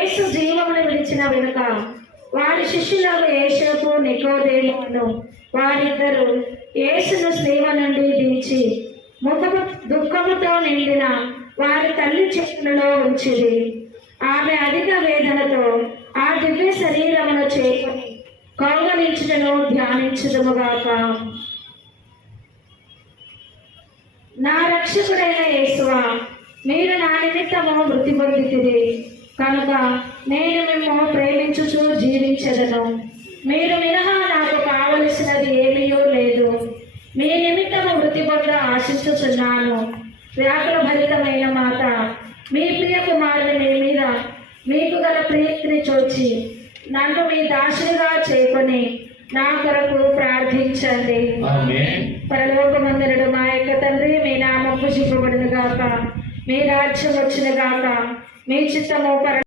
యేసు జీవమును విడిచిన వెనుక వారి శిష్యులకు యేషోపు నికోదేమును వారిద్దరు యేసును శ్రీవ నుండి దించి ముఖము దుఃఖముతో నిండిన వారి తల్లి చేతులలో ఉంచిరి. ఆమె అధిక వేదనతో ఆ దివ్య శరీరమును చేకొని కౌగలించుటను ధ్యానించుదుముగాక. నా రక్షకుడైన యేసువా, మీరు నా నిమిత్తము మృతి పొందితిరి కనుక నేను మిమ్ము ప్రేమించుచు జీవించదను. మీరు మినహా నాకు కావలసినది ఏమీయూ లేదు. మీ నిమిత్తము మృతి పొంద ఆశించుచున్నాను. వ్యాకుల భరితమైన మాత, మీ ప్రియ కుమారుని మీ మీద మీకు గల ప్రీతిని చూచి నన్ను మీ దాసునిగా చేకొని నా కొరకు ప్రార్థించండి. పరలోకమందునుడు మా యొక్క తండ్రి, మీ నామము పూజింపబడును గాక, మీ రాజ్యం వచ్చును గాక, మీ చిత్తము